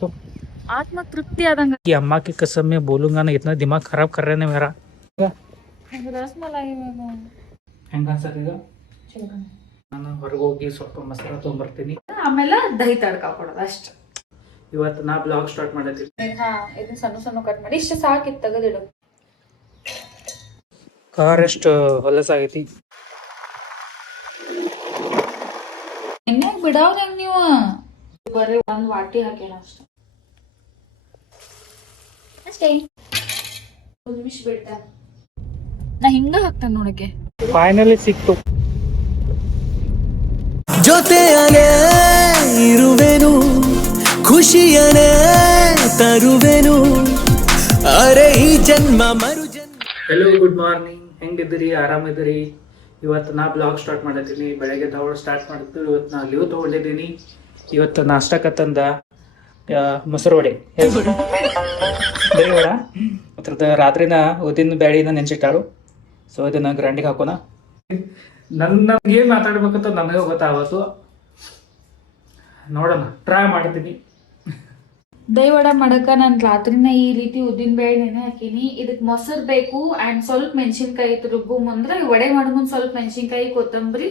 तो आत्म तृप्ति आದಂಗ कि अम्मा की कसम में बोलूंगा ना इतना दिमाग खराब कर रहे हैं मेरा ರಸಮಲೈ ಹೆಂಗ ಅನ್ಸತ್ತೆ ಈಗ ನಾನು ಹೊರಗೆ ಹೋಗಿ ಸ್ವಲ್ಪ ಮಸಾಲ ತೊಗೊಂಬರ್ತೀನಿ ಆಮೇಲೆ ದಹಿ ತಡ್ಕ ಕೊಡೋದು ಅಷ್ಟೇ. ಇವತ್ತು ನಾ ಬ್ಲಾಗ್ ಸ್ಟಾರ್ಟ್ ಮಾಡತ್ತೀನಿ. ಹಾ ಇದನ್ನ ಸಣ್ಣ ಸಣ್ಣ ಕಟ್ ಮಾಡಿ ಇಷ್ಟು ಸಾಕಿತ್ತು ತೆಗೆದಿಡು. ಕಾರ್ ಎಷ್ಟು ಹೊಲಸಾಗೈತಿ. ಎಣ್ಣೆ ಬಿಡಾವ್ರ ಹೆಂಗ್ ನೀವು ಬರೀ ಒಂದ್ ವಾಟಿ ಹಾಕೇನ ಅಷ್ಟೇ ಅಷ್ಟೇ. ಒಂದು ನಿಮಿಷ ಬಿಡ್ತಾ ನಾ ಹಿಂಗ ಹಾಕ್ತಾನೆ ನೋಡಕ್ಕೆ. ಫೈನಲಿ ಸಿಕ್ತು. ಜೊತೆಯನೇ ಇರುವೆನು ಖುಷಿಯನೇ ತರುವೆನು ಅರೆ ಈ ಜನ್ಮ ಮರು ಜನ್ಮ. ಹೆಲೋ ಗುಡ್ ಮಾರ್ನಿಂಗ್, ಹೆಂಗಿದ್ದೀರಿ? ಆರಾಮಿದ್ದೀರಿ? ಇವತ್ತು ನಾ ಬ್ಲಾಗ್ ಸ್ಟಾರ್ಟ್ ಮಾಡತ್ತೀನಿ. ಬೆಳಗ್ಗೆ ತಗೊಳ್ಳೋ ಸ್ಟಾರ್ಟ್ ಮಾಡಿದ್ದು. ಇವತ್ತು ನಾ ಲೀವ್ ತೊಗೊಂಡಿದ್ದೀನಿ. ಇವತ್ತು ನಾಷ್ಟಕ್ಕಂದ ಮೊಸರು ವಡೆ ಬೇರೆ ವಡ ಅದ್ರದ್ದು ರಾತ್ರಿನ ಉದ್ದಿನ ಬ್ಯಾಳಿನ ನೆನ್ಸಿಟ್ಟಾಳು. ಸೊ ಇದನ್ನ ಗ್ರೈಂಡಿಗೆ ಹಾಕೋಣ. ನಮ್ಗೆ ಏನು ಮಾತಾಡ್ಬೇಕಂತ ನಮಗೆ ಗೊತ್ತಾಗತ್ತು. ನೋಡೋಣ, ಟ್ರೈ ಮಾಡ್ತೀನಿ. ದಹಿ ವಡ ಮಾಡಕ ನಾನು ರಾತ್ರಿನ ಈ ರೀತಿ ಉದ್ದಿನ ಬೇಳೆ ನೆನೆ ಹಾಕಿನಿ. ಇದಕ್ಕೆ ಮೊಸರು ಬೇಕು ಆ್ಯಂಡ್ ಸ್ವಲ್ಪ ಮೆಣಸಿನ್ಕಾಯಿ ರುಬ್ಬು ಮುಂದ್ರೆ ವಡೆ ಮಾಡೋ ಮುಂದೆ ಸ್ವಲ್ಪ ಮೆಣಸಿನ್ಕಾಯಿ ಕೊತ್ತಂಬರಿ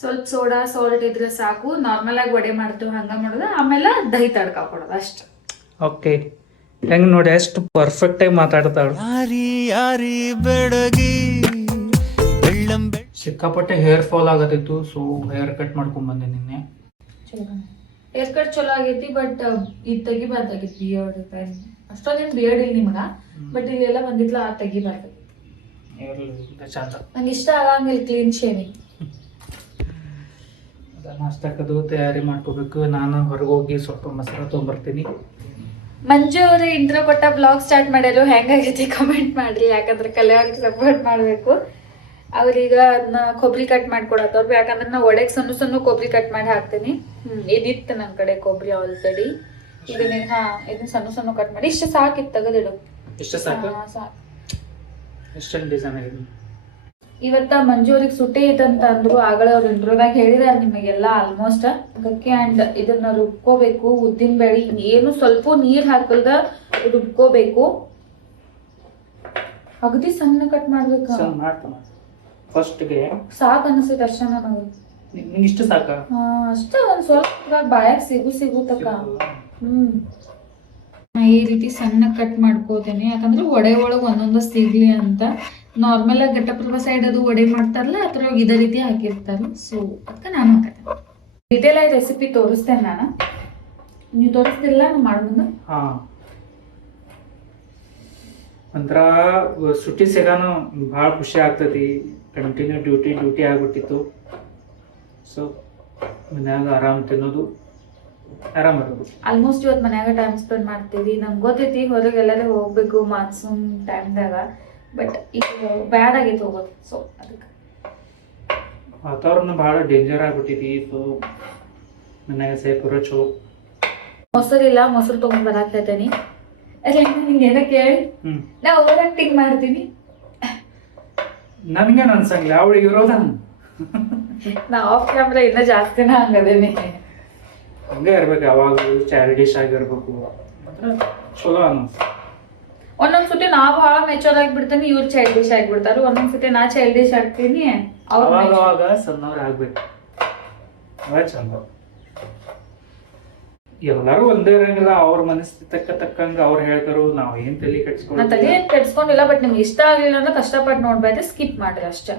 ಸ್ವಲ್ಪ ಸೋಡಾ ಸಾಲ್ಟ್ ಇದ್ರೆ ಸಾಕು. ನಾರ್ಮಲ್ ಆಗಿ ವಡೆ ಮಾಡ್ತೀವಿ ಹಂಗ ಮಾಡೋದು. ಆಮೇಲೆ ದಹಿ ತಡ್ಕ ಕೊಡೋದು ಅಷ್ಟೆ. ಓಕೆ, ಹೆಂಗ್ ನೋಡಿ ಎಷ್ಟು ಪರ್ಫೆಕ್ಟ್ ಆಗಿ ಮಾತಾಡ್ತಾಳು. ಸಿಕ್ಕಾಪಟ್ಟೆ ಹೇರ್ ಫಾಲ್ ಆಗತ್ತಿತ್ತು. ಸೊ ಹೇರ್ ಕಟ್ ಮಾಡ್ಕೊಂಡ್ ಬಂದೆ ನಿನ್ನೆ. ಹೇರ್ ಕಟ್ ಚಲೋ ಆಗೈತಿ, ಬಟ್ ಇದು ತೆಗಿಬಾರ್ದಾಗಿತ್ತು ಬಿಯರ್ಡ್. ಅಷ್ಟೊಂದೇನು ಬಿಯರ್ಡ್ ಇಲ್ಲ ನಿಮಗ, ಬಟ್ ಇಲ್ಲೆಲ್ಲ ಬಂದಿದ್ಲ ಆ ತೆಗಿಬಾರ್ದಾಗಿತ್ತು. ನಂಗೆ ಇಷ್ಟ ಆಗಂಗಿಲ್ಲ ಕ್ಲೀನ್ ಶೇವಿಂಗ್. ನಾಷ್ಟಕ್ಕದು ತಯಾರಿ ಮಾಡ್ಕೋಬೇಕು. ನಾನು ಹೊರಗೆ ಹೋಗಿ ಸ್ವಲ್ಪ ಮಸಾಲ ತೊಗೊಂಬರ್ತೀನಿ. ಮಂಜು ಅವರು ಇಂಟ್ರೋ ಕೊಟ್ಟ ಬ್ಲಾಗ್ ಸ್ಟಾರ್ಟ್ ಮಾಡ್ಯಾರು. ಹೆಂಗಾಗೈತಿ ಕಮೆಂಟ್ ಮಾಡ್ರಿ, ಯಾಕಂದ್ರೆ ಕಲಿಯೋರಿಗೆ ಸಪೋರ್ಟ್ ಮಾಡಬೇಕು. ಅವ್ರೀಗ ಅದನ್ನ ಕೊಬ್ಬರಿ ಕಟ್ ಮಾಡ್ಕೊಡತ್ತವ್ರು, ಯಾಕಂದ್ರೆ ನಾ ಒಡೆಗೆ ಸಣ್ಣ ಸಣ್ಣ ಕೊಬ್ಬರಿ ಕಟ್ ಮಾಡಿ ಹಾಕ್ತೀನಿ. ಇದಿತ್ತು ನನ್ನ ಕಡೆ ಕೊಬ್ಬರಿ ಆಲ್ರೆಡಿ. ಇದನ್ನ ಇದನ್ನ ಸಣ್ಣ ಸಣ್ಣ ಕಟ್ ಮಾಡಿ ಇಷ್ಟು ಸಾಕಿತ್ತು ತೆಗೆದಿಡು. ಇಷ್ಟ ಸಾಕು. ಸಾಕು. ಎಷ್ಟೊಂದು ಡಿಸೈನ್ ಆಗಿದೆ. ಇವತ್ತ ಮಂಜು ಅವ್ರಿಗೆ ಸುಟ್ಟಿ ಇದಂತ ಅಂದ್ರು. ಆಗಲೇ ಅವ್ರ ಇಂಟ್ರೋದಾಗ ಹೇಳಿದಾರೆ ನಿಮಗೆಲ್ಲ ಆಲ್ಮೋಸ್ಟ್. ಅದಕ್ಕೆ ಅಂಡ್ ಇದನ್ನ ರುಬ್ಕೋಬೇಕು. ಉದ್ದಿನ ಬೇಳೆ ಏನು ಸ್ವಲ್ಪ ನೀರ್ ಹಾಕಲ್ದ ರುಬ್ಕೋಬೇಕು. ಅಗದಿ ಸಣ್ಣ ಕಟ್ ಮಾಡ್ಬೇಕು. ಫಸ್ಟ್ಗೆ ಸಾಕ್ ಅನಿಸ್ತೈತೆ ಅಷ್ಟ ನನಗೆ. ನಿಂಗೆ ಇಷ್ಟ ಸಾಕ? ಅಷ್ಟೇ ಒಂದ್ ಸ್ವಲ್ಪ ಬಾಯಾಗ ಸಿಗುತ್ತಕ್ಕ. ಈ ರೀತಿ ಸಣ್ಣ ಕಟ್ ಮಾಡ್ಕೋತೇನೆ, ಯಾಕಂದ್ರೆ ಒಡೆ ಒಳಗೆ ಒಂದೊಂದು ಸಿಗ್ಲಿ ಅಂತ. ನಾರ್ಮಲ್ ಆಗಿ ಘಟ್ಟಪ್ರಭಾ ಸೈಡ್ ಅದು ವಡೆ ಮಾಡ್ತಾರಲ್ಲ, ಅದ್ರೊಳಗೆ ಇದೇ ರೀತಿ ಹಾಕಿರ್ತಾರೆ. ಸೊ ಅದಕ್ಕೆ ನಾನು ಹಾಕತ್ತೆ. ಡೀಟೇಲ್ ಆಗಿ ರೆಸಿಪಿ ತೋರಿಸ್ತೇನೆ ನಾನು. ನೀವು ತೋರಿಸ್ತಿಲ್ಲ ನಾನು ಮಾಡೋದು. ಹಾ, ಒಂಥರ ಸುಟ್ಟಿ ಸಿಗಾನು ಭಾಳ ಖುಷಿ ಆಗ್ತತಿ. ಕಂಟಿನ್ಯೂ ಡ್ಯೂಟಿ ಆಗ್ಬಿಟ್ಟಿತ್ತು. ಸೊ ಮನ್ಯಾಗ ಆರಾಮ್ ತಿನ್ನೋದು, ಆರಾಮ್ ಇರೋದು. ಆಲ್ಮೋಸ್ಟ್ ಇವತ್ತು ಮನ್ಯಾಗ ಟೈಮ್ ಸ್ಪೆಂಡ್ ಮಾಡ್ತೀವಿ. ನಮ್ಗೆ ಗೊತ್ತೈತಿ ಹೊರಗೆ ಎಲ್ಲರೂ ಹೋಗ್ಬೇಕು ಮಾನ್ಸೂನ್ ಟೈಮ್ದಾಗ, ಬಟ್ ಈಗ ಬ್ಯಾಡ್ ಆಗೈತೆ ಹೋಗೋದು. ಸೊ ಅದಕ್ಕೆ ವಾತಾವರಣ ಭಾಳ ಡೇಂಜರ್ ಆಗ್ಬಿಟ್ಟಿತಿ. ಸೊ ಮನ್ಯಾಗ ಸೇಫ್ ಇರೋ ಚಲೋ. ಮೊಸರಿಲ್ಲ, ಮೊಸರು ತೊಗೊಂಡ್ ಬರಾಕ್ತೇನಿ. ನಿಂಗೆ ಏನೋ ಕೇಳಿ ನಾ ಓವರ್ ಆಕ್ಟಿಂಗ್ ಮಾಡ್ತೀನಿ. ನನ್ಗೇನು ಅನ್ಸಂಗಿಲ್ಲ, ಅವಳಿಗೆ ಇರೋದ ನಾ ಆಫ್ ಕ್ಯಾಮ್ರಾ ಇನ್ನೂ ಜಾಸ್ತಿನ ಹಂಗದೇನಿ. ಹಂಗೆ ಇರ್ಬೇಕು, ಯಾವಾಗಲೂ ಚೈಲ್ಡಿಶ್ ಆಗಿರ್ಬೇಕು. ಚಲೋ ಅನ್ಸ. ಒಂದೊಂದ್ಸತಿ ನಾ ಭಾಳ ಮೆಚೂರ್ ಆಗಿಬಿಡ್ತೀನಿ, ಇವ್ರು ಚೈಲ್ಡಿಶ್ ಆಗಿಬಿಡ್ತಾರೆ. ಒಂದೊಂದ್ಸತಿ ನಾ ಚೈಲ್ಡಿಶ್ ಆಗ್ತೀನಿ, ಅವಾಗ ಸಣ್ಣವ್ರು ಆಗ್ಬೇಕು. ಅವ ಚಂದ. ಎಲ್ಲರೂ ಒಂದೇ ಇರಂಗಿಲ್ಲ. ಅವ್ರ ಮನಸ್ಥಿತಿ ತಕ್ಕಂಗ ಅವ್ರು ಹೇಳ್ತಾರು, ನಾವ್ ಏನ್ ತಲೆ ನಾ ತಲೆ ಏನ್ ಕೆಡ್ಸ್ಕೊಂಡಿಲ್ಲ. ಬಟ್ ನಿಮ್ಗೆ ಇಷ್ಟ ಆಗ್ಲಿಲ್ಲ ಅಂದ್ರೆ ಕಷ್ಟಪಟ್ಟು ನೋಡ್ಬಾಯ್ತು, ಸ್ಕಿಪ್ ಮಾಡ್ರಿ ಅಷ್ಟೇ.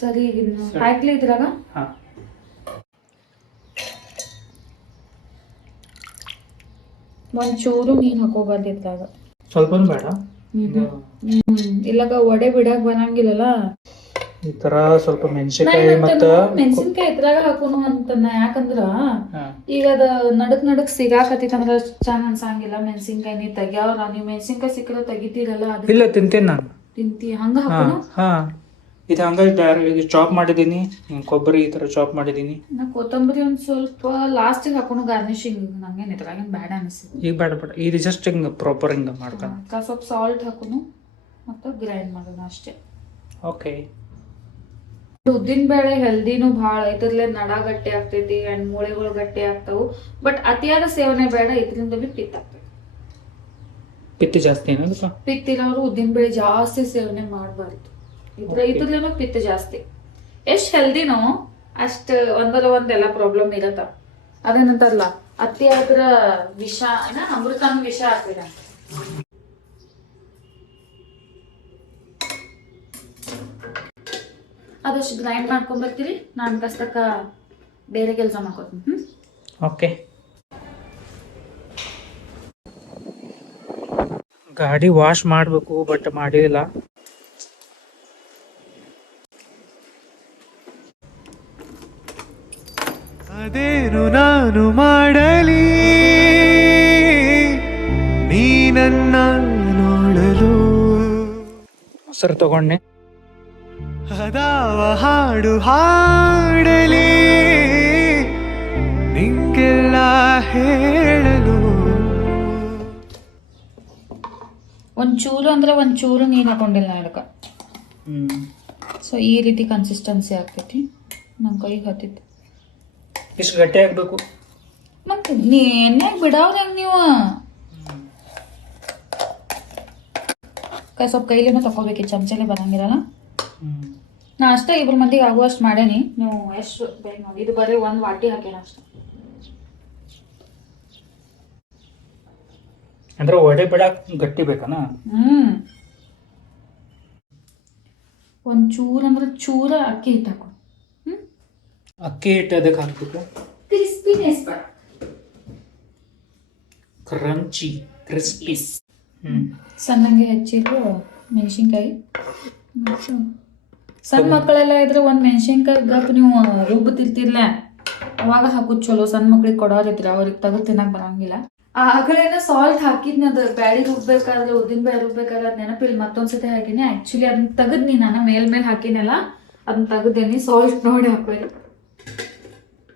ಸರಿ, ಇದನ್ನ ಹಾಕ್ಲಿ ಇದ್ರಾಗ. ಒಂಚೂರು ನೀನ್ ಹಾಕೋಬಾರ್ದು ಇದ್ರಾಗ. ಸ್ವಲ್ಪ ಬೇಡ. ಇಲ್ಲಾಗ ವಡೆ ಬಿಡಕ್ ಬರಂಗಿಲ್ಲಲ್ಲ. ಈ ತರ ಸ್ವಲ್ಪ ಮೆಣಸಿನಕಾಯಿ ಮತ್ತ ಮೆಣಸಿನ್ಕಾಯಿ ಇದ್ರಾಗ ಹಾಕೋನು ಅಂತನ್ನ. ಯಾಕಂದ್ರ ಈಗ ಅದ ನಡಕ್ ಸಿಗಾಕತ್ತಿತ್ತಂದ್ರ ಚೆನ್ನಾಗ್ ಅನ್ಸಂಗಿಲ್ಲ. ಮೆಣಸಿನ್ಕಾಯಿ ನೀ ತೆಗ್ಯಾವ್ರ, ನೀವ್ ಮೆಣಸಿನ್ಕಾಯಿ ಸಿಕ್ಕದ ತೆಗಿತೀರಲ್ಲ. ಇಲ್ಲ, ತಿಂತೇನೆ ನಾನು. ತಿಂತಿ ಹಂಗ ಹಾಕೋನು. ಇದು ಹಂಗ ಚಾಪ್ ಮಾಡಿದೀನಿ. ಕೊಬ್ಬರಿ ಈ ತರ ಚಾಪ್ ಮಾಡಿದೀನಿ. ನಾ ಕೊತ್ತಂಬರಿ ಒಂದ್ ಸ್ವಲ್ಪ ಲಾಸ್ಟಿಗೆ ಹಾಕೋನು ಗಾರ್ನಿಶಿಂಗ್. ನಂಗೇನ್ ಇದ್ರಾಗೇನ್ ಬ್ಯಾಡ ಅನಿಸ್ತದೆ. ಈಗ ಬೇಡ, ಇದು ಜಸ್ಟ್ ಹಿಂಗ ಪ್ರಾಪರ್ ಹಿಂಗ ಮಾಡ್ಕೊಂಡು ಸ್ವಲ್ಪ ಸಾಲ್ಟ್ ಹಾಕೋನು ಮತ್ತೆ ಗ್ರೈಂಡ್ ಮಾಡೋಣ ಅಷ್ಟೇ. ಓಕೆ. ಉದ್ದಿನ ಬೇಳೆ ಹೆಲ್ದಿನೂ ಭಾಳ, ಇದ್ರಲ್ಲೇ ನಡ ಗಟ್ಟಿ ಆಗ್ತೈತಿ ಅಂಡ್ ಮೂಳೆಗಳು ಗಟ್ಟಿ ಆಗ್ತಾವು. ಬಟ್ ಅತಿಯಾದ ಸೇವನೆ ಬೇಡ, ಇದರಿಂದ ಬಿ ಪಿತ್ತ ಆಗ್ತೈತಿ. ಪಿತ್ತಿ ಜಾಸ್ತಿ ಏನಪ್ಪ? ಪಿತ್ತಿರೋರು ಉದ್ದಿನ ಬೇಳೆ ಜಾಸ್ತಿ ಸೇವನೆ ಮಾಡಬಾರ್ದು. ಇದ್ರಲ್ಲೂ ಪಿತ್ತ ಜಾಸ್ತಿ. ಎಷ್ಟು ಹೆಲ್ದಿನೋ ಅಷ್ಟ ಒಂದಲ್ಲ ಒಂದೆಲ್ಲ ಪ್ರಾಬ್ಲಮ್ ಇರತ್ತ. ಅದೇನಂತಾರಲ್ಲ, ಅತಿ ಆದ್ರ ವಿಷ ಅಮೃತನೂ ವಿಷ ಆಗ್ತದ. ಅದಷ್ಟು ಗ್ರೈಂಡ್ ಮಾಡ್ಕೊಂಡ್ಬರ್ತೀರಿ, ನಾನು ಕಸ್ತಕ್ಕ ಬೇರೆ ಕೆಲಸ ಮಾಡ್ಕೋತೀನಿ. ಓಕೆ. ಗಾಡಿ ವಾಶ್ ಮಾಡಬೇಕು, ಬಟ್ ಮಾಡಿಲ್ಲ. ಅದೇನು ನಾನು ಮಾಡಲಿ ನೀ ನನ್ನ ನೋಡಲು, ಮೊಸರು ತಗೊಂಡೆ. ಅದಾವ ಹಾಡು ಹಾಡಲಿ ನಿಂಗೆಲ್ಲ ಹೇಳಲು. ಒಂಚೂರು ಅಂದ್ರೆ ಒಂಚೂರು ನೀರು ಹಾಕೊಂಡಿಲ್ಲ ಅದಕ್ಕೆ. ಸೊ ಈ ರೀತಿ ಕನ್ಸಿಸ್ಟೆನ್ಸಿ ಆಗ್ತೈತಿ. ನನ್ನ ಕೈಗೆ ಹತ್ತಿತ್ತು. ಇಷ್ಟು ಗಟ್ಟಿ ಆಗ್ಬೇಕು. ಮತ್ತೆ ನೀ ಎಣ್ಣೆಗೆ ಬಿಡವ್ರ ಹೆಂಗೆ ನೀವು? ಸ್ವಲ್ಪ ಕೈಲೇನೋ ತಗೋಬೇಕು, ಚಮಚಲೆ ಬರಂಗಿರಲ್ಲ. ನಾ ಅಷ್ಟೇ ಇಬ್ಬರು ಮಂದಿಗೆ ಆಗುವಷ್ಟು ಮಾಡೇನಿ. ನೀವು ಎಷ್ಟು ಬೇಕು ನೋಡಿ. ಇದು ಬರೀ ಒಂದು ವಾಟಿ ಹಾಕೇನ ಅಷ್ಟೆ. ಅಂದ್ರೆ ಒಡೆ ಬಿಡಾಕ್ ಗಟ್ಟಿ ಬೇಕನ? ಒಂಚೂರು ಅಂದ್ರೆ ಚೂರ ಅಕ್ಕಿ ಹಿಟ್ಟು ಹಾಕೊ. ಅಕ್ಕಿ ಹಿಟ್ಟು ಅದಕ್ಕೆ ಹಾಕ್ಬೇಕು. ಕ್ರಿಸ್ಪಿನೆಸ್ ಬೇಡ, ಕ್ರಂಚಿ ಕ್ರಿಸ್ಪೀಸ್. ಸಣ್ಣಂಗೆ ಹೆಚ್ಚಿರು ಮೆಣಸಿನ್ಕಾಯಿ. ಸಣ್ಣ ಮಕ್ಕಳೆಲ್ಲ ಇದ್ರೆ ಒಂದು ಮೆಣಸಿನ್ಕಾಯಿ ಗಪ್ ನೀವು ರುಬ್ಬತಿರ್ತಿರ್ಲ, ಅವಾಗ ಹಾಕೋದು ಚಲೋ. ಸಣ್ಣ ಮಕ್ಳಿಗೆ ಕೊಡೋರಿದ್ರೆ ಅವ್ರಿಗೆ ತೆಗೆದು ತಿನ್ನಕ್ ಬರಂಗಿಲ್ಲ. ಆಗಲೇನ ಸಾಲ್ಟ್ ಹಾಕಿದ್ನಿ, ಅದು ಬ್ಯಾಳಿ ರುಬ್ಬೇಕಾದ್ರೆ, ಉದ್ದಿನ ಬೇಳೆ ರುಬ್ಬೇಕಾದ್ರೆ ಅದು ನೆನಪಿಲ್ಲ, ಮತ್ತೊಂದ್ಸತಿ ಹಾಕಿನಿ. ಆ್ಯಕ್ಚುಲಿ ಅದನ್ನ ತೆಗದ್ನಿ, ನಾನು ಮೇಲೆ ಹಾಕಿನಲ್ಲ, ಅದನ್ನ ತೆಗ್ದೇನಿ. ಸಾಲ್ಟ್ ನೋಡಿ ಹಾಕೋರಿ.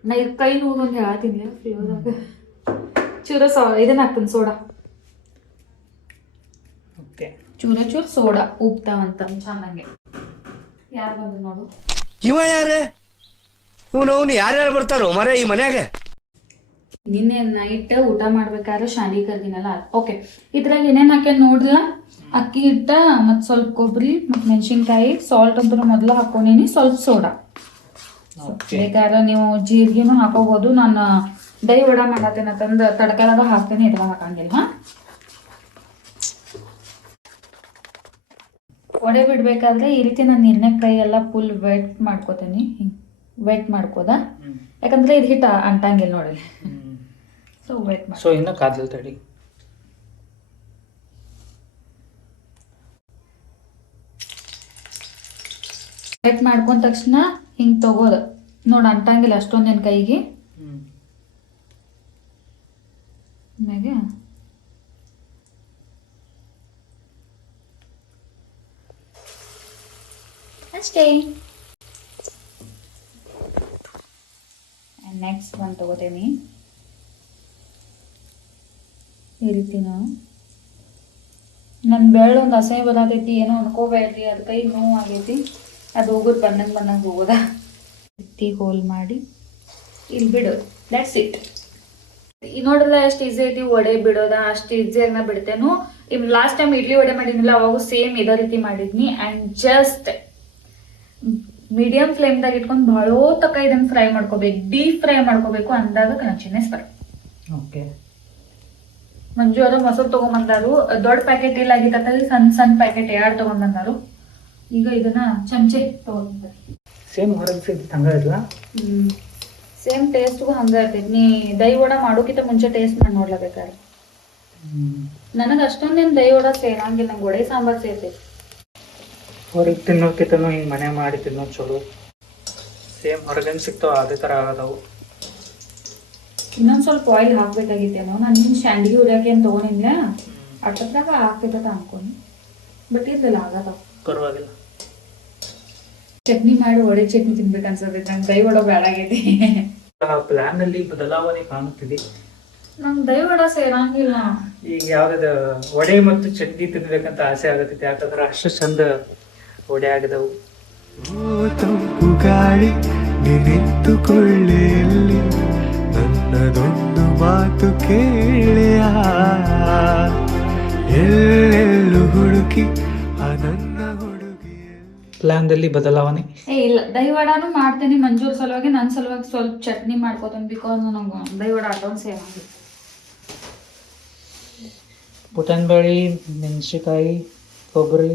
ನಾ ಈಗ ಕೈ ನೋವು ಒಂದು ಹೇಳ್ತೀನಿ ಫ್ಲೋದಾಗ. ಚೂರ ಇದನ್ನ ಹಾಕ್ತೀನಿ, ಸೋಡಾ. ಚೂರು ಸೋಡಾ ಉಪ್ತಾವಂತ ಚೆನ್ನಾಗೆ. ಯಾರು ಬಂದು ನೋಡು. ಇವ ಯಾರೇ? ಅವನು ಯಾರ್ಯಾರು ಬರ್ತಾರೋ ಮರ ಈ ಮನ್ಯಾಗ? ನಿನ್ನೆ ನೈಟ್ ಊಟ ಮಾಡ್ಬೇಕಾದ್ರೆ ಶಾಂಡಿ ಕರ್ದಿನಲ್ಲ. ಓಕೆ, ಇದ್ರಾಗ ಏನೇನು ಹಾಕ್ಯಾನ ನೋಡ್ಲ? ಅಕ್ಕಿ ಹಿಟ್ಟ, ಮತ್ತು ಸ್ವಲ್ಪ ಕೊಬ್ಬರಿ, ಮತ್ತು ಮೆಣಸಿನ್ಕಾಯಿ, ಸಾಲ್ಟ್ ಅಂತೂ ಮೊದಲು ಹಾಕೊಂಡೀನಿ, ಸ್ವಲ್ಪ ಸೋಡಾ. ಬೇಕಾದ್ರೆ ನೀವು ಜೀರಿಗೆನೂ ಹಾಕೋಬಹುದು. ನಾನು ದಹಿ ವಡ ಮಾಡತ್ತೇನೆ ತಂದು ತಡಕದಾಗ ಹಾಕ್ತೇನೆ, ಇದ್ರಾಗ ಹಾಕಂಗಿಲ್ಲ. ವಡೆ ಬಿಡ್ಬೇಕಾದ್ರೆ ಈ ರೀತಿ ನಾನು ಎಣ್ಣೆ ಕೈ ಎಲ್ಲ ಫುಲ್ ವೆಟ್ ಮಾಡ್ಕೋತೀನಿ. ಹಿಂಗೆ ವೆಟ್ ಮಾಡ್ಕೋದ, ಯಾಕಂದ್ರೆ ಇದು ಹಿಟ್ಟು ಅಂಟಂಗಿಲ್ಲ ನೋಡಿ. ಸೊ ವೆಟ್ ಮಾಡಿ. ಸೊ ಇನ್ನು ಕಾದಲ್ ತಡಿ. ವೆಟ್ ಮಾಡ್ಕೊಂಡ ತಕ್ಷಣ ಹಿಂಗೆ ತಗೋದು ನೋಡಿ, ಅಂಟಂಗಿಲ್ಲ ಅಷ್ಟೊಂದೇನು ಕೈಗೆ. ಆಮೇಲೆ ಅಷ್ಟೇ. ನೆಕ್ಸ್ಟ್ ಒಂದು ತಗೋತೀನಿ ಈ ರೀತಿ. ನಾವು ನನ್ನ ಬೆಳ್ಳು ಒಂದು ಅಸಹ್ಯ ಬರತೈತಿ, ಏನೋ ಅನ್ಕೋಬೇಡ್ರಿ, ಅದು ಕೈ ನೋವು ಆಗೈತಿ. ಅದು ಹೋಗೋದು ಬಂದಂಗೆ ಹೋಗೋದ. ಎತ್ತಿ ಹೋಲ್ ಮಾಡಿ ಇಲ್ಲಿ ಬಿಡೋದು. Let's it. ಈ ನೋಡಲ್ಲ ಎಷ್ಟು ಈಸಿ ಐತಿ ವಡೆ ಬಿಡೋದ, ಅಷ್ಟು ಈಸಿಯಾಗಿ ನಾ ಬಿಡ್ತೇನು. ಲಾಸ್ಟ್ ಟೈಮ್ ಇಡ್ಲಿ ವಡೆ ಮಾಡಿದ್ನಿಲ್ಲ, ಅವಾಗೂ ಸೇಮ್ ಇದೇ ರೀತಿ ಮಾಡಿದ್ನಿ. ಆ್ಯಂಡ್ ಜಸ್ಟ್ ಮೀಡಿಯಂ ಫ್ಲೇಮ್ದಾಗ ಇಟ್ಕೊಂಡು ಭಾಳ ತಕ ಇದನ್ನ ಫ್ರೈ ಮಾಡ್ಕೋಬೇಕು, ಡೀಪ್ ಫ್ರೈ ಮಾಡ್ಕೋಬೇಕು, ಅಂದಾಗ ಕ್ರಂಚಿನೆಸ್ ಬರುತ್ತೆ. ಓಕೆ. ಮಂಜು ಅವರು ಮೊಸರು ತೊಗೊಂಬಂದಾರು. ದೊಡ್ಡ ಪ್ಯಾಕೆಟ್ ಇಲ್ಲ ಆಗಿತ್ತ, ಸಣ್ಣ ಪ್ಯಾಕೆಟ್ 2 ತೊಗೊಂಡ್ಬಂದಾರು. ಈಗ ಇದನ್ನ ಚಮಚೆ ತೊಗೊಂಡ್ಬಂದಾರೆ. ಸೇಮ್ ಹೊರಗೆ ಸಿಗ್ತೈತೆ ಹಂಗ ಇಲ್ಲ? ಸೇಮ್ ಟೇಸ್ಟ್ಗೂ ಹಂಗ ಇರ್ತೈತಿ. ನೀ ದಹಿ ವಡ ಮಾಡೋಕ್ಕಿಂತ ಮುಂಚೆ ಟೇಸ್ಟ್ ಮಾಡಿ ನೋಡ್ಲೇಬೇಕಾದ್ರೆ. ನನಗೆ ಅಷ್ಟೊಂದೇನು ದಹಿ ವಡ ಸೇರಂಗಿಲ್ಲ, ನಂಗೆ ವಡೆ ಸಾಂಬಾರು ಸೇರ್ತೈತಿ. ಹೊರಗೆ ತಿನ್ನೋಕ್ಕಿಂತನೂ ಹಿಂಗೆ ಮನೆ ಮಾಡಿ ತಿನ್ನೋದು ಚಲೋ. ಸೇಮ್ ಹೊರಗೇನು ಸಿಗ್ತಾವ ಅದೇ ಥರ ಆಗೋದವು. ಇನ್ನೊಂದು ಸ್ವಲ್ಪ ಆಯಿಲ್ ಹಾಕ್ಬೇಕಾಗಿತ್ತೇನೋ. ನಾನು ನಿನ್ನ ಶಾಂಡಿಗೆ ಹುರಿಯೋಕೆ ಏನು ತೊಗೊಂಡಿಲ್ಲ, ಅಟ್ಟದಾಗ ಹಾಕ್ತೈತ ಅನ್ಕೊಂಡು. ಬಟ್ ಇರ್ಲಿಲ್ಲ, ಆಗದ ಪರವಾಗಿಲ್ಲ. ಚಟ್ನಿ ಮಾಡಿ ವಡೆ ಚಟ್ನಿ ತಿನ್ಬೇಕು ಅನ್ಸತೈತೆ ನಂಗೆ. ದಹಿ ವಡ ಬೇಡಾಗೈತಿ. ಪ್ಲಾನ್ ಅಲ್ಲಿ ಬದಲಾವಣೆ ಕಾಣುತ್ತಿದೆ. ನಂಗೆ ದಹಿ ವಡ ಸೇರಂಗಿಲ್ಲ. ಈಗ ಯಾವ್ದು ವಡೆ ಮತ್ತು ಚಟ್ನಿ ತಿನ್ಬೇಕಂತ ಆಸೆ ಆಗತೈತಿ, ಯಾಕಂದ್ರೆ ಅಷ್ಟು ಚಂದ ವಡೆ ಆಗದವು. ಓ ತಂಪು ಗಾಳಿ ನಿಂತುಕೊಳ್ಳೆ ಎಲ್ಲಿ ನನ್ನದೊಂದು ಮಾತು ಕೇಳೆಯ ಎಲ್ಲೆಲ್ಲೂ ಹುಡುಕಿ ಆ ನನ್ನ ಹುಡುಗಿಯಲ್ಲಿ ಪ್ಲಾನ್ದಲ್ಲಿ ಬದಲಾವಣೆ. ಇಲ್ಲ, ದಹಿವಡಾನು ಮಾಡ್ತೀನಿ ಮಂಜೂರ್ ಸಲುವಾಗಿ, ನನ್ನ ಸಲುವಾಗಿ ಸ್ವಲ್ಪ ಚಟ್ನಿ ಮಾಡ್ಕೋತೀನಿ. ಬಿಕಾಸ್ ನನಗೆ ದಹಿವಡ ಅಟೊಂದು ಸೇವ್ ಆಗಿದೆ. ಪುಟಾಣಿಬೇಳೆ, ಮೆಣಸಿಕಾಯಿ, ಕೊಬ್ಬರಿ,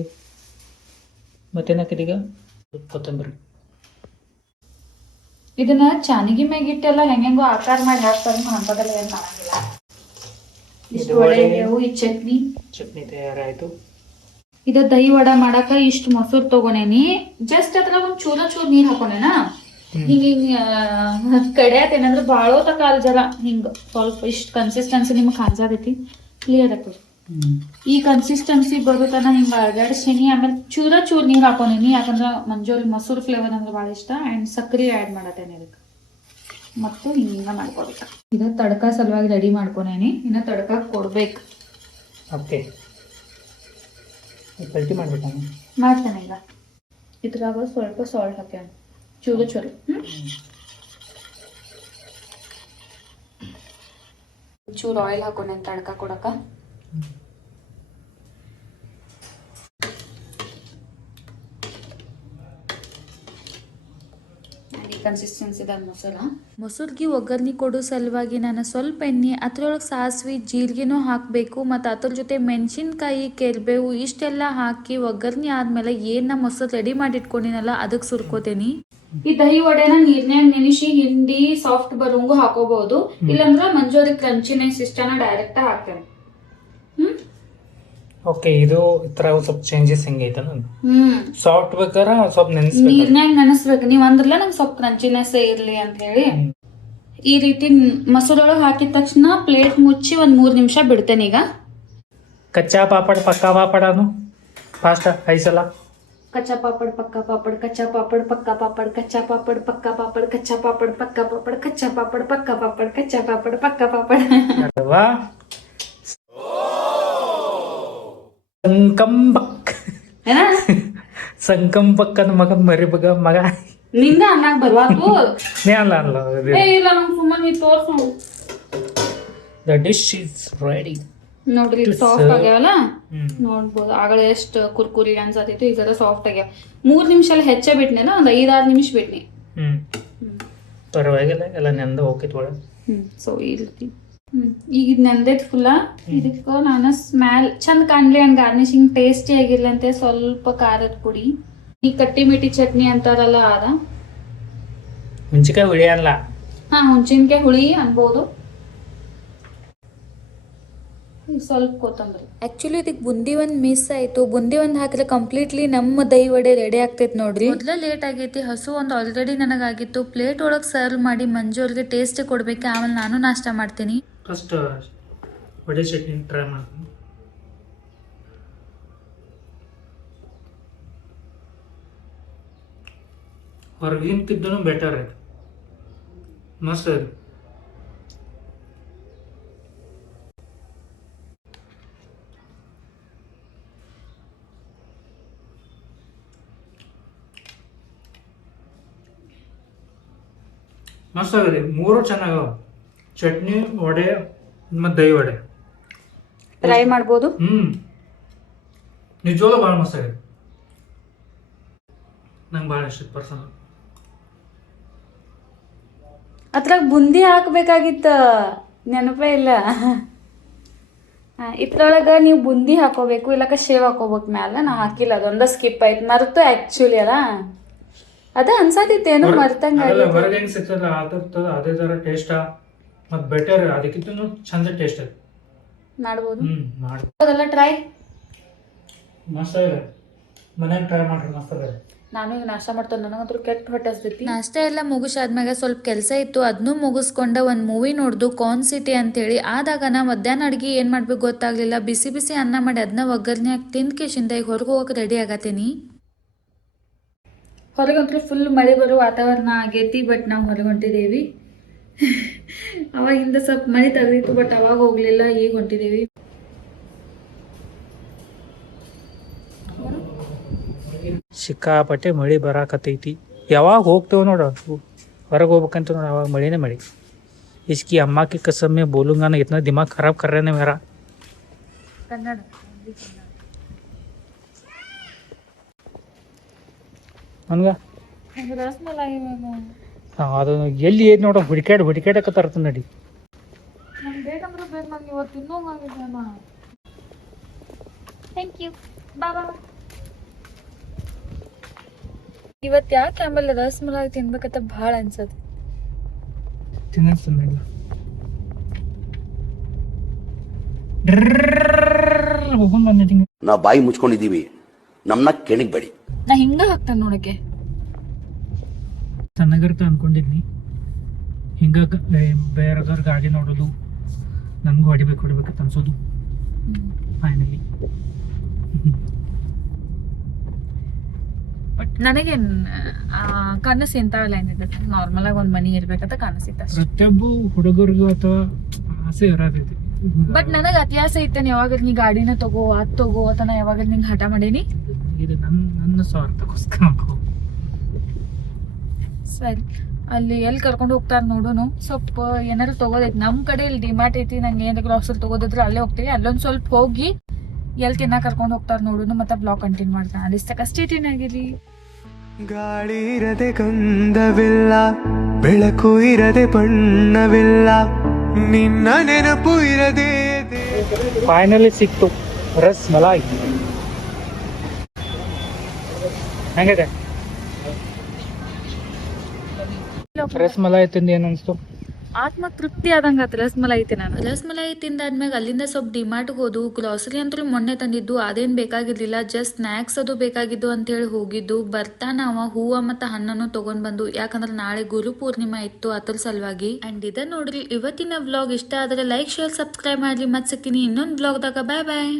ಮತ್ತೇನಾಕಿದೀಗ ಕೊತ್ತಂಬರಿ. ಇದನ್ನ ಚಾನಿಗೆ ಮ್ಯಾಗಿಟ್ಟೆಲ್ಲ ಹೆಂಗೆಂಗೋ ಆಕಾರ ಮಾಡಿ ಹಾಕ್ತಾರೆ, ಹಂಪದಲ್ಲ ಏನು ಮಾಡಂಗಿಲ್ಲ. ಇಷ್ಟು ಒಳ್ಳೆಯವು. ಈ ಚಟ್ನಿ ತಯಾರಾಯಿತು. ಇದು ದಹಿ ವಡ ಮಾಡಾಕ ಇಷ್ಟು ಮೊಸರು ತಗೊಂಡೇನಿ. ಜಸ್ಟ್ ಅದ್ರಾಗ ಒಂದ್ ಚೂರ ನೀರ್ ಹಾಕೊಂಡೇನ, ಹಿಂಗ ಕಡಿಯಾತೇನಂದ್ರ ಬಾಳೋ ತಕ ಜರ ಹಿಂಗ ಸ್ವಲ್ಪ ಇಷ್ಟ ಕನ್ಸಿಸ್ಟೆನ್ಸಿ ನಿಮ್ಗೆ ಕಾಣಿಸತೈತಿ. ಕ್ಲಿಯರ್ ಆಗ್ತದೆ. ಈ ಕನ್ಸಿಸ್ಟೆನ್ಸಿ ಬರುತ್ತನ ಹಿಂಗ ಅರ್ಗಾಡಿಸೀನಿ. ಆಮೇಲೆ ಚೂರ ನೀರ್ ಹಾಕೊಂಡೇನಿ, ಯಾಕಂದ್ರ ಮಂಜೂರಿ ಮೊಸರು ಫ್ಲೇವರ್ ಅಂದ್ರೆ ಭಾಳ ಇಷ್ಟ. ಅಂಡ್ ಸಕ್ರಿ ಆ್ಯಡ್ ಮಾಡತ್ತೇನೆ ಇದಕ್ಕೆ. ಮತ್ತು ಹಿಂಗ ಮಾಡ್ಕೊಬೇಕು. ಇದು ತಡ್ಕ ಸಲುವಾಗಿ ರೆಡಿ ಮಾಡ್ಕೊಂಡೇನಿ. ಇನ್ನು ತಡ್ಕ ಕೊಡ್ಬೇಕು. ಓಕೆ, ಪಲ್ಟಿ ಮಾಡ್ಬೇಕು. ಮಾಡ್ತೇನೆ ಈಗ. ಇದ್ರಾಗ ಸ್ವಲ್ಪ ಸಾಲ್ಟ್ ಹಾಕ್ಯಾನ, ಚೂರು ಚೂರು ಆಯಿಲ್ ಹಾಕೊಂಡೇನಿ ತಡ್ಕ ಕೊಡಕ. ಮೊಸರ್ಗಿ ಒಗ್ಗರ್ನಿ ಕೊಡೋ ಸಲುವಾಗಿ ನಾನು ಸ್ವಲ್ಪ ಎಣ್ಣೆ, ಅದ್ರೊಳಗೆ ಸಾಸಿವೆ ಜೀರಿಗೆನೂ ಹಾಕಬೇಕು ಮತ್ತು ಅದ್ರ ಜೊತೆ ಮೆಣಸಿನ್ಕಾಯಿ ಕೆರ್ಬೇವು ಇಷ್ಟೆಲ್ಲ ಹಾಕಿ ಒಗ್ಗರ್ನಿ ಆದ್ಮೇಲೆ ಏನು ಮೊಸರು ರೆಡಿ ಮಾಡಿ ಇಟ್ಕೊಂಡಿನಲ್ಲ ಅದಕ್ಕೆ ಸುರ್ಕೋತೇನಿ. ಈ ದಹಿ ವಡೆನ ನೀರ್ನ್ಯಾಗ ನೆನೆಸಿ ಹಿಂಡಿ ಸಾಫ್ಟ್ ಬರೋಂಗು ಹಾಕೋಬಹುದು. ಇಲ್ಲಾಂದ್ರ ಮಂಜೂರಿ ಕ್ರಂಚಿನೆಸ್ ಇಷ್ಟನ ಡೈರೆಕ್ಟ್ ಹಾಕ್ತೇನೆ. ಓಕೆ, ಇದು ಈ ತರ ಸ್ವಲ್ಪ ಚೇಂಜಸ್ ಹೆಂಗೈತೆ ಸಾಫ್ಟ್ ಬೇಕಾರ ಸ್ವಲ್ಪ ನೀರ್ನ್ಯಾಗ ನೆನೆಸ್ಬೇಕು ನೀವು, ಅಂದ್ರಲ್ಲ ನಂಗೆ ಸ್ವಲ್ಪ ಕ್ರಂಚಿನೆಸ್ ಇರ್ಲಿ ಅಂತ ಹೇಳಿ. ಈ ರೀತಿ ಮೊಸರೊಳಗೆ ಹಾಕಿದ ತಕ್ಷಣ ಪ್ಲೇಟ್ ಮುಚ್ಚಿ ಒಂದ್ 3 ನಿಮಿಷ ಬಿಡ್ತೇನೆ. ಈಗ ಕಚ್ಚಾ ಪಾಪಡ್ ಪಕ್ಕಾ ಪಾಪಡನು ಫಾಸ್ಟ್ ಐಸಲ್ಲ. ಕಚ್ಚಾ ಪಾಪಡ್ ಪಕ್ಕಾ ಪಾಪಡ್, ಕಚ್ಚಾ ಪಾಪಡ್ ಪಕ್ಕಾ ಪಾಪಡ್, ಕಚ್ಚಾ ಪಾಪಡ್ ಪಕ್ಕಾ ಪಾಪಡ್, ಕಚ್ಚಾ ಪಾಪಡ್ ಪಕ್ಕಾ ಪಾಪಡ್, ಕಚ್ಚಾ ಪಾಪಡ್ ಪಕ್ಕಾ ಪಾಪಡ್, ಕಚ್ಚಾ ಪಾಪಡ್ ಪಕ್ಕಾ ಪಾಪಡ್. ಅಲ್ವಾ? ಸಂಕಂಬಕ್ ಸಂಕಂಬಕ್ಕನ ಮಗ ಮರಿ ಮಗ ನಿಂಗ ಅನ್ನಕ್ ಬರ್ವಾತು. ಅಲ್ಲ ಇಲ್ಲ ನಂಗೆ ಸುಮ್ಮನೆ ನೀ ತೋರ್ಸು. The dish is ready. ನೋಡ್ರಿ ಸಾಫ್ಟ್ ಆಗ್ಯಾವಲ್ಲ, ನೋಡ್ಬೋದು. ಆಗಲೇ ಎಷ್ಟು ಕುರ್ಕುರಿ ಅನ್ಸತೈತಿ, ಈಗ ಸಾಫ್ಟ್ ಆಗ್ಯಾವ. 3 ನಿಮಿಷ ಎಲ್ಲ ಹೆಚ್ಚೇ ಬಿಟ್ನೇನ, ಒಂದ್ 5-6 ನಿಮಿಷ ಬಿಟ್ನಿ. ಪರವಾಗಿಲ್ಲ, ಎಲ್ಲ ನೆಂದ ಹೋಗಿತ್ ಒಳಗೆ. ಸೊ ಈ ರೀತಿ ಈಗ ಇದು ನೆಂದೈತಿ ಫುಲ್ಲ. ಇದಕ್ಕೆ ನಾನು ಸ್ಮೆಲ್ ಚಂದ ಕಾಣ್ಲಿ ಅಂಡ್ ಗಾರ್ನಿಶಿಂಗ್ ಟೇಸ್ಟಿ ಆಗಿರ್ಲಿ ಅಂತ ಸ್ವಲ್ಪ ಖಾರದ ಪುಡಿ, ಈ ಕಟ್ಟಿ ಮಿಟಿ ಚಟ್ನಿ ಅಂತಾರಲ್ಲ ಅದ. ಹುಂಚಿಕಾಯಿ ಹುಳಿ ಅಲ್ಲ, ಹುಂಚಿನ್ಕಾಯಿ ಹುಳಿ ಅನ್ಬೋದು. ಸ್ವಲ್ಪ ಕೊತ್ತಂಬರಿ. ಆಕ್ಚುಲಿ ಇದಕ್ಕೆ ಬುಂದಿ ಒಂದು ಮಿಸ್ ಆಯಿತು. ಬುಂದಿ ಒಂದು ಹಾಕಿದ್ರೆ ಕಂಪ್ಲೀಟ್ಲಿ ನಮ್ಮ ದಹಿ ವಡೆ ರೆಡಿ ಆಗ್ತೈತೆ ನೋಡ್ರಿ. ಮೊದಲ ಲೇಟ್ ಆಗೈತಿ, ಹಸು ಒಂದು ಆಲ್ರೆಡಿ ನನಗಾಗಿತ್ತು. ಪ್ಲೇಟ್ ಒಳಗೆ ಸರ್ವ್ ಮಾಡಿ ಮಂಜೂರಿಗೆ ಟೇಸ್ಟ್ ಕೊಡ್ಬೇಕು. ಆಮೇಲೆ ನಾನು ನಾಷ್ಟ ಮಾಡ್ತೀನಿ. ಫಸ್ಟ್ ವಡೆ ಚಟ್ನಿ ಟ್ರೈ ಮಾಡ್ತೀನಿ. ಹೊರಗಿಂತಿದ್ದೂ ಬೆಟರ್ ಆಯ್ತು, ಮಸ್ತ್ ಆಯ್ತು. ಮಸ್ತ್ ಆಗಿದೆ. 3 ಚೆನ್ನಾಗವ, ಚಟ್ನಿ, ವಡೆ ಮತ್ತು ದಹಿ ವಡೆ. ಟ್ರೈ ಮಾಡ್ಬೋದು. ನಿಜವಾಗ್ಲೂ ಭಾಳ ಮಸ್ತ್ ಆಗಿದೆ. ನಂಗೆ ಭಾಳ ಇಷ್ಟ ಪರ್ಸನಲ್. ಅದ್ರಾಗ ಬುಂದಿ ಹಾಕ್ಬೇಕಾಗಿತ್ತ, ನೆನಪೇ ಇಲ್ಲ. ಇದ್ರೊಳಗ ನೀವು ಬುಂದಿ ಹಾಕೋಬೇಕು, ಇಲ್ಲಕ ಶೇವ್ ಹಾಕೋಬೇಕು ಮ್ಯಾಲ. ನಾ ಹಾಕಿಲ್ಲ, ಅದೊಂದ ಸ್ಕಿಪ್ ಆಯ್ತು, ಮರ್ತು ಆಕ್ಚುಲಿ ಅಲ್ಲ. ಅದ ಅನ್ಸಾತಿತ್ತೇನು ಮರ್ತಂಗ. ಹೊರಗೆ ಹೆಂಗ್ ಸಿಗ್ತದ ಅದೇ ತರ ಟೇಸ್ಟ್ ಮತ್ತು ಬೆಟರ್, ಅದಕ್ಕಿಂತ ಚಂದ ಟೇಸ್ಟ್ ಆಯ್ತು. ಮಾಡ್ಬೋದು. ಮಾಡ್ಬೋದು. ಅದೆಲ್ಲ ಟ್ರೈ ಮಸ್ತ್ ಆಗಿದೆ. ಮನ್ಯಾಗ ಟ್ರೈ ಮಾಡ್ರಿ, ಮಸ್ತ್ ಆಗಿದೆ. ನಾನು ಈಗ ನಾಷ್ಟ ಮಾಡ್ತೇನೆ, ನನಗಂತೂ ಕೆಟ್ಟ ಹೊಟ್ಟೆ ಹಸ್ದೈತಿ. ನಾಷ್ಟ ಎಲ್ಲ ಮುಗಿಸಾದ್ಮ್ಯಾಗ ಸ್ವಲ್ಪ ಕೆಲಸ ಇತ್ತು, ಅದನ್ನೂ ಮುಗಿಸ್ಕೊಂಡ ಒಂದು ಮೂವಿ ನೋಡ್ದು, ಕಾರ್ನ್ ಸಿಟಿ ಅಂತೇಳಿ. ಆದಾಗ ನಾ ಮಧ್ಯಾಹ್ನ ಅಡ್ಗೆ ಏನು ಮಾಡ್ಬೇಕು ಗೊತ್ತಾಗ್ಲಿಲ್ಲ. ಬಿಸಿ ಬಿಸಿ ಅನ್ನ ಮಾಡಿ ಅದನ್ನ ಒಗ್ಗರ್ನ್ಯಾಗ ತಿಂದ ಕೇಶಿಂದ ಈಗ ಹೊರಗೆ ಹೋಗಕ್ಕೆ ರೆಡಿ ಆಗತ್ತೀನಿ. ಹೊರಗಂತೂ ಫುಲ್ ಮಳೆ ಬರೋ ವಾತಾವರಣ ಆಗೈತಿ, ಬಟ್ ನಾವು ಹೊರಗೆ ಹೊಂಟಿದ್ದೇವಿ. ಅವಾಗಿಂದ ಸ್ವಲ್ಪ ಮಳೆ ತೆಗ್ದಿತ್ತು, ಬಟ್ ಅವಾಗ ಹೋಗ್ಲಿಲ್ಲ, ಈಗ ಹೊಂಟಿದ್ದೇವಿ. ಸಿಕ್ಕಾಪಟ್ಟೆ ಮಳೆ ಬರಾಕತ್ತೈತಿ. ಯಾವಾಗ ಹೋಗ್ತೇವೆ ನೋಡು ಹೊರಗೆ ಹೋಗ್ಬೇಕಂತ ನೋಡಿ ಅವಾಗ ಮಳೆನೇ ಮಳೆ. इसकी अम्मा की कसम में बोलूँगा ना इतना दिमाग खराब कर रहे हैं मेरा. ಕನ್ನಡ ನನ್ಗ ರಸಮಲೈ ಅದು ಎಲ್ಲಿ ಏನ್ ನೋಡ ಹುಡಿಕಾಡಕತ್ತಾರ ನಡಿ. ನಂಗೆ ಬೇಕಂದ್ರೆ ಬೇಕು, ನಂಗೆ ಇವತ್ತು ತಿನ್ನೋಂಗಾಗಿದ್ದಾನ. ಥ್ಯಾಂಕ್ ಯು, ಬಾಬಾ. ಇವತ್ತು ಯಾಕೆ ಆಮೇಲೆ ರಸಮಲೈ ತಿನ್ಬೇಕಂತ ಭಾಳ ಅನ್ಸತ್ತೆ. ತಿನ್ನಡಿ ಹೋಗೊಂಡ್ ಬಂದಿ. ನಾವು ಬಾಯಿ ಮುಚ್ಕೊಂಡಿದ್ದೀವಿ, ನಮ್ಮನ್ನ ಕೆಣಿಗ್ಬೇಡಿ. ನಾ ಹಿಂಗ ಹಾಕ್ತಾನೆ ನೋಡಕ್ಕೆ ಚೆನ್ನಾಗಿರ್ತ ಅನ್ಕೊಂಡಿದ್ನಿ. ಹಿಂಗ ಬೇರೆದವ್ರ ಗಾಡಿ ನೋಡೋದು, ನನ್ಗೂ ಹೊಡಿಬೇಕಂತ ಅನ್ಸೋದು. ಫೈನಲಿ ಬಟ್ ನನಗೆ ಕನಸು ಎಂತಾವೆಲ್ಲ ಏನಿದೆ, ನಾರ್ಮಲ್ ಆಗಿ ಒಂದ್ ಮನಿ ಇರ್ಬೇಕಂತ ಕನಸಿತ್ತ. ಪ್ರತಿಯೊಬ್ಬ ಹುಡುಗರಿಗೂ ಅಥವಾ ಆಸೆ ಇರೋದೈತಿ. ಬಟ್ ನನಗೆ ಅತ್ಯಾಸ ಐತೆ, ಯಾವಾಗ ನೀ ಗಾಡಿನ ತಗೋ ಅದ್ ತಗೋ ಅಂತ ನಾ ಯಾವಾಗ ನಿಂಗೆ ಹಠ ಮಾಡೀನಿ. ಇದು ನನ್ನ ಸ್ವಾರ್ಥಕ್ಕೋಸ್ಕರ. ಸರಿ, ಅಲ್ಲಿ ಎಲ್ಲಿ ಕರ್ಕೊಂಡು ಹೋಗ್ತಾರ ನೋಡುನು. ಸ್ವಲ್ಪ ಏನಾರು ತಗೋದೈತಿ ನಮ್ ಕಡೆ, ಇಲ್ಲಿ ಡಿಮಾರ್ಟ್ ಐತಿ. ನಂಗೆ ಏನಾದ್ರು ಗ್ರಾಸರಿ ತಗೋದಿದ್ರೆ ಅಲ್ಲೇ ಹೋಗ್ತೀವಿ. ಅಲ್ಲೊಂದ್ ಸ್ವಲ್ಪ ಹೋಗಿ ಎಲ್ಲಿ ತಿನ್ನ ಕರ್ಕೊಂಡು ಹೋಗ್ತಾರ ನೋಡುನು. ಮತ್ತೆ ಬ್ಲಾಗ್ ಕಂಟಿನ್ಯೂ ಮಾಡ್ತಾನೆ. ಅಲ್ಲಿಸ್ತಕ ಸ್ಟೇಟಿನ್ ಆಗಿರಿ. ಗಾಳಿ ಇರದೆ ಗಂಧವಿಲ್ಲ, ಬೆಳಕು ಇರದೆ ಬಣ್ಣವಿಲ್ಲ, ನಿನ್ನ ನೆನಪು ಇರದೆ ಫೈನಲಿ ಸಿಕ್ತು ರಸಮಲೈ. ಹೆಂಗಿದೆ ರಸಮಲೈ ತಿಂದು ಏನು ಅನಿಸ್ತು? ಆತ್ಮ ತೃಪ್ತಿ ಆದಂಗ ಆತ. ರಸಮಲೈ ಐತಿ. ನಾನು ರಸಮಲೈ ತಿಂದಾದ್ಮ್ಯಾಗ ಅಲ್ಲಿಂದ ಸ್ವಲ್ಪ ಡಿಮಾರ್ಟ್ಗೆ ಹೋದು. ಗ್ರಾಸರಿ ಅಂತೂ ಮೊನ್ನೆ ತಂದಿದ್ದು, ಅದೇನ್ ಬೇಕಾಗಿರ್ಲಿಲ್ಲ, ಜಸ್ಟ್ ಸ್ನ್ಯಾಕ್ಸ್ ಅದು ಬೇಕಾಗಿದ್ದು ಅಂತ ಹೇಳಿ ಹೋಗಿದ್ದು. ಬರ್ತಾ ನಾವ ಹೂವ ಮತ್ತು ಹಣ್ಣನ್ನು ತಗೊಂಡ್ ಬಂದು, ಯಾಕಂದ್ರೆ ನಾಳೆ ಗುರು ಪೂರ್ಣಿಮಾ ಇತ್ತು, ಅದ್ರ ಸಲುವಾಗಿ. ಅಂಡ್ ಇದ ನೋಡ್ರಿ ಇವತ್ತಿನ ವ್ಲಾಗ್. ಇಷ್ಟ ಆದ್ರೆ ಲೈಕ್, ಶೇರ್, ಸಬ್ಸ್ಕ್ರೈಬ್ ಮಾಡ್ರಿ. ಮತ್ತೆ ಸಿಗ್ತೀನಿ ಇನ್ನೊಂದು ವ್ಲಾಗ್ದಾಗ. ಬಾಯ್ ಬಾಯ್.